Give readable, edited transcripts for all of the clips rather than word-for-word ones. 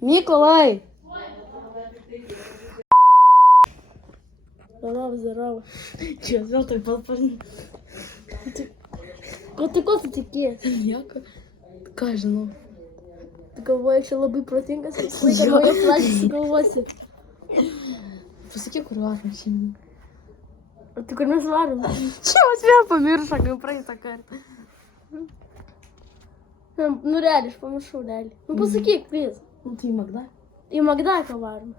Николай! Здорово. Че, vėl taip pat pažinai? Ko tu tiki? Nieko. Ką žinau? Tu galvoji, čia labai protingas, visą laiką naują plačią sugalvosi. Pasakyk, kur varom šiandien. O tai kur mes varom? Čia mes vėl pamiršo, kaip praeitą kartą. Nu realiai, aš pamiršau realiai. Nu pasakyk, please. Nu tai į Magdą. Į Magdaką varom.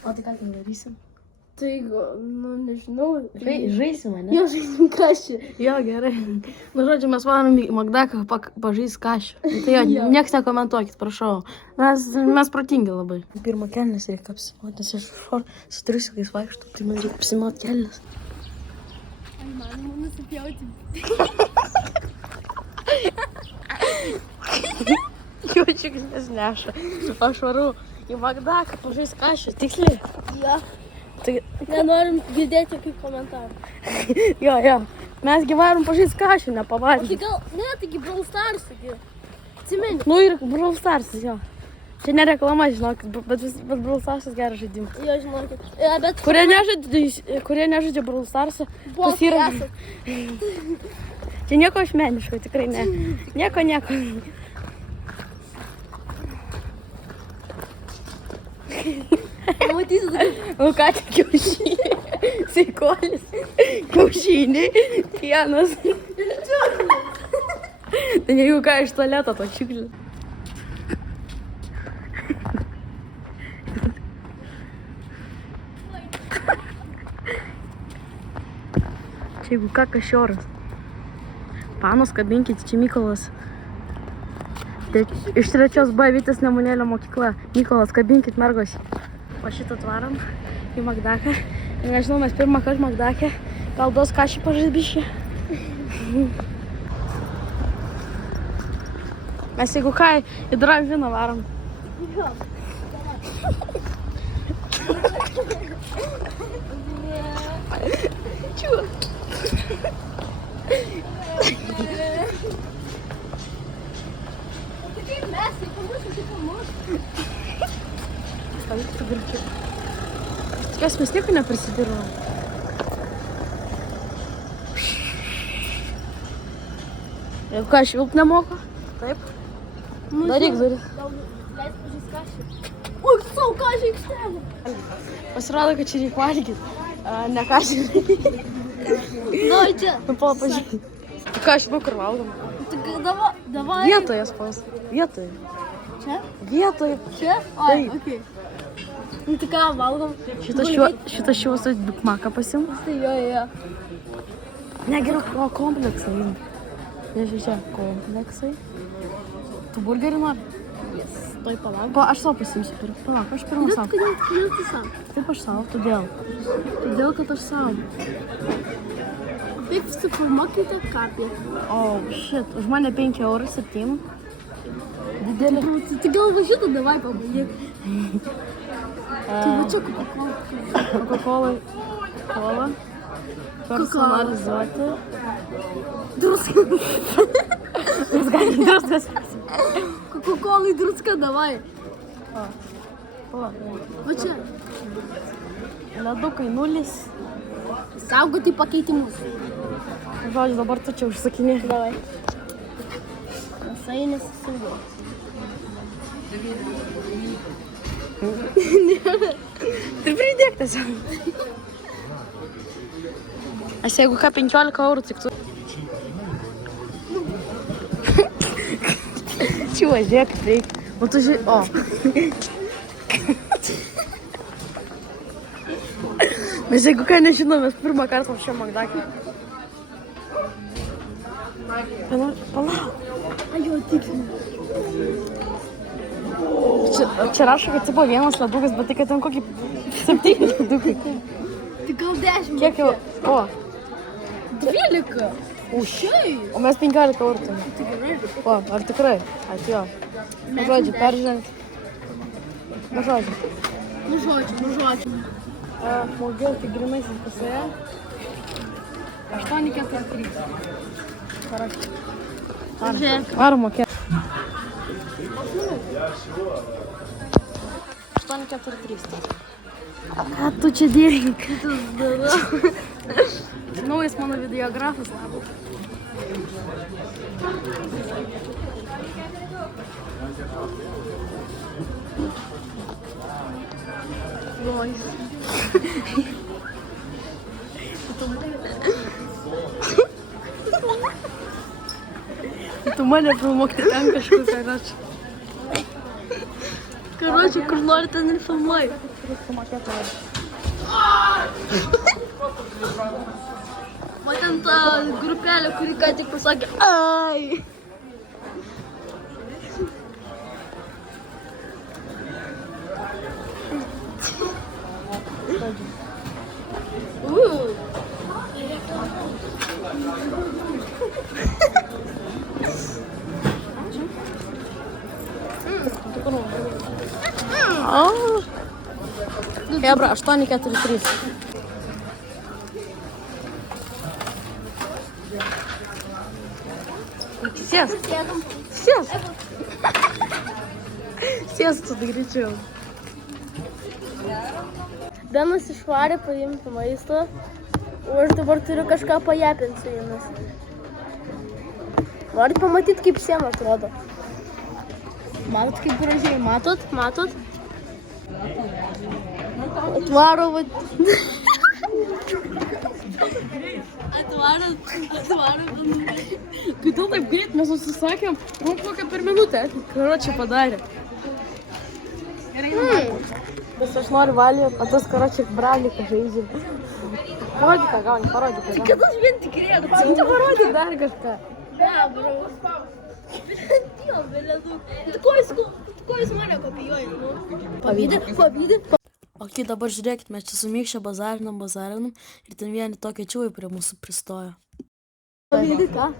O tai ką ten darysim? Tai, nu nežinau. Žaisim, ne? Jo, žaisim kašį. Jo, gerai. Nu, žodžiu, mes varom į Magdaką pažais kašį. Tai jo, nieks nekomentuokit, prašau. Mes protingi labai. Pirmą kelnes reikia apsimoti, nes aš su triusikais vaikštau, tai man reikia apsimoti kelnes. Ai, manimo nusipjauti. Jaučiukas neša. Aš varu į Magdaką pažais kašį, tiksliai? Jo. Tai nenorim girdėti kaip komentarų. Jo. Mes gyvarom pažais kašį, nepavalgyti. Tai gal, ne, taigi Brawl Stars, taigi. Atsimeni. Nu ir Brawl Stars, jo. Čia ne reklama, žinokit, bet Brawl Stars geras žaidimas. Jo, žinokit. Bet kurie nežaidžia Brawl Stars, tas yra. Čia nieko asmeniško, tikrai ne. Nieko. Matysi, nu ką tik kiaušiniai, sveikolis, kiaušiniai, pienas. Tai jeigu ką iš tualeto to čiuklį. Čia jeigu ką kašioras. Panos kabinkit, čia Mykolas. Iš 3 B Vytis Nemunėlio mokykla. Mykolas, kabinkit mergos. O šitą atvarom į Magdaką. Ir nežinau, mes pirmą kartą Magdake. Gal duos kašį pažaibišį. Mes jeigu ką, į Drive-Iną varom. Čiū. Tikiuosi, mes nieko neprisidirbom. Jeigu ką, aš vilk nemoku? Taip. Daryk. Leis pažys kašį. Ui, savo kašį aikštelę. Pasirodo, kad čia reikia valgyti. Ne kašį. Nu, čia. Nu, pažiūrėk. Tu ką, aš žinau, kur valgom. Davai. Vietoje spaus. Vietoje. Čia? Vietoje. Čia? Oi, okei. Nu, tai ką, valgom. Šitą šiuos bukmaką pasim. Tai jo. Ne, geriau kompleksai. Nežinau, čia kompleksai. Tu burgerį nori? Yes. Toj palauk. Aš savo pasimsiu pirmą. Palauk, aš pirmą savo. Kodėl tu savo? Taip, aš savo. Todėl. Todėl, kad aš savo. Taip, suformuokite kapį. Oh, shit. Už mane 5 eurų 7. Didelį. Tai gal va šitą davai pabandyk. Tai va čia Coca-Cola. Cola. Personalizuoti. Druska. Mes galim druskas. Coca-Cola druska davai. Va čia. Ledukai 0. Saugoti pakeitimus. Žodžiu, dabar tu čia užsakinė. Davai. Sainis saugiau. Tai pridėk tiesiog. Aš jeigu ką 15 eurų tik tu. Čia važiuok, reikia. O tu žiūrėk. O. Mes jeigu ką nežinom, mes pirmą kartą šią Magdakę. Palauk. Ajo, tiksliai. Čia rašo, kad tipo 1 ledukas, bet tai kad ten kokį 7 ledukai. Tai gal 10. Kiek jau? O. 12. Ušiai. O mes 15 eurų tam. Tai gerai. O, ar tikrai? Atėjo. Nu žodžiu, peržinant. Nu žodžiu. Maugiauti grinaisiais pasoje. 8,43. Varom mokėti. Штаны 4300. А tu čia dėrink. Naujas mano videografas. Tu mane filmuokti ten kažkur, Короче, kur nori ten ir filmuoji. Va ten ta grupelė, kuri ką tik pasakė ai. Hebra, 843. Sėsk. Sėsk tu greičiau. Benas išvarė paimti maisto, o aš dabar turiu kažką pajapinti su jumis. Norit pamatyti, kaip siena atrodo? Matot, kaip gražiai? Matot? Atvaro, Kai tu taip greit, mes susisakėm, kokią per minutę, karočią padarė. Nes aš noriu valį, o tas karočią braliką žaidžiu. Parodyk, ką gauni, parodyk. Tai kad aš vien tik rėdu, čia parodyk dar kažką. Ne, bro. Ko jūs mane kopijuojat, nu? Pavydė? Ok, dabar žiūrėkit, mes čia su Mikšė bazarinam ir ten vieni tokie čiūvai prie mūsų pristojo. Pavydė, ką?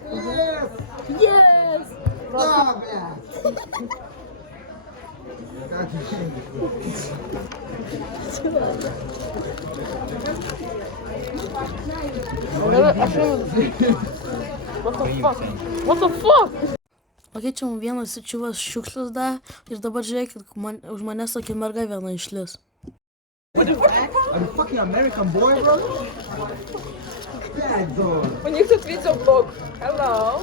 Yes! Da, What the fuck? Ok, čia mums vienas čiūvas šiukšlius da ir dabar žiūrėkit, už manęs tokia merga viena išlis. What the fuck? Are you fucking American boy, bro? Bad dog. We need to tweet some vlog. Hello.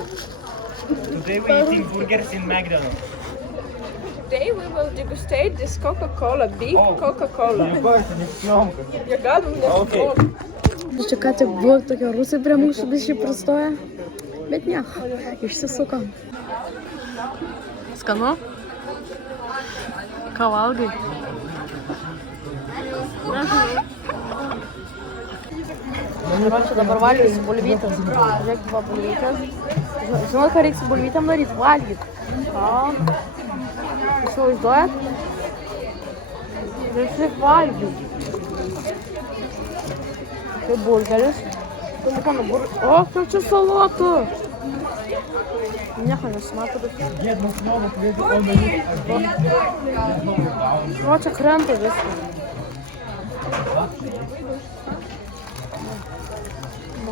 Today we're eating burgers in McDonald's. Today we will degustate this Coca-Cola, big Coca-Cola. Я гаду, Okay. Čia ką tik buvo tokie rusai prie mūsų biškai pristoja, bet ne, išsisuko. Skanu? Ką valgai? Čia dabar valgysiu bulvytes. Žiūrėkit, va bulvytes. Žinot, ką reikia su bulvytėm daryti? Valgyti. Įsivaizduojat? Reikia valgyti. Tai burgeris. O, kaip čia salotų. Nieko nesimato, bet... O, čia krenta viskas.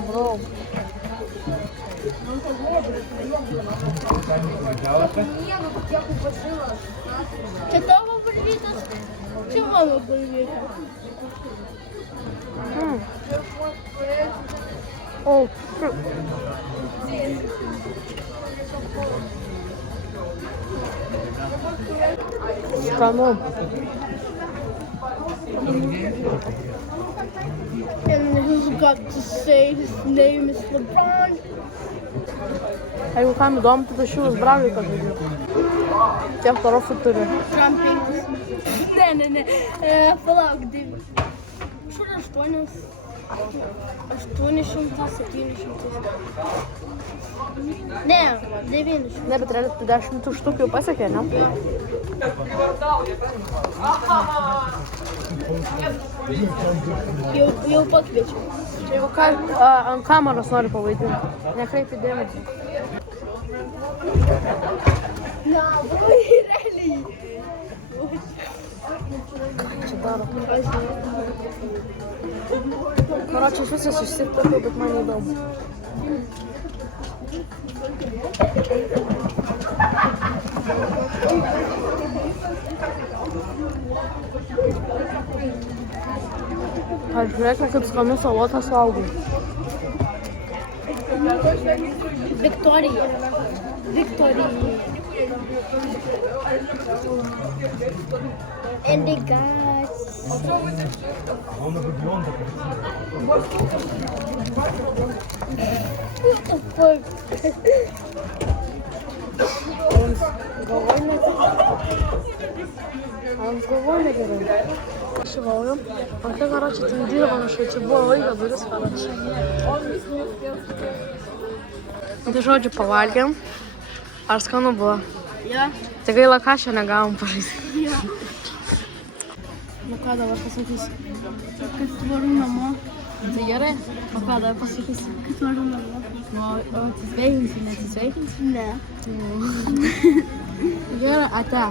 Bro. Čia tavo bulvytas? Čia mano bulvytas. O, skanu. And he's got to say his name is LeBron. Jeigu kam įdomu, tai šiūs braliui pažadėjau. Tiek tarofų turi. Trampingas. Ne. Palauk, 9. Šur 800, 700. Ne, 900. Ne, bet realiai 10 štukių pasiekė, ne? Jau pakviečiau. Jeigu ką, ant kameros nori pavaidinti, nekreipi dėmesį. Na, realiai. Čia daro. Karočią, aš visas išsiptapiau, bet man neįdomu. Pažiūrėkime, kaip skanu salotą suaugau. Viktorija. Viktorija. And the guys. What the fuck? Он с головой набирает. Шиваю. А ты, короче, тендировано, что тебе было выйдет, будет хорошо. Tai žodžiu, pavalgėm. Ar skanu buvo? Ja. Tai gaila, ką šią negavom pažaisti. Ja. Nu ką dabar pasakysi? Kad tvaru namo. Tai gerai? O ką dabar pasakysi? Kad tvaru namo. O atsisveikinsi, neatsisveikinsi? Ne. Gerai, ate.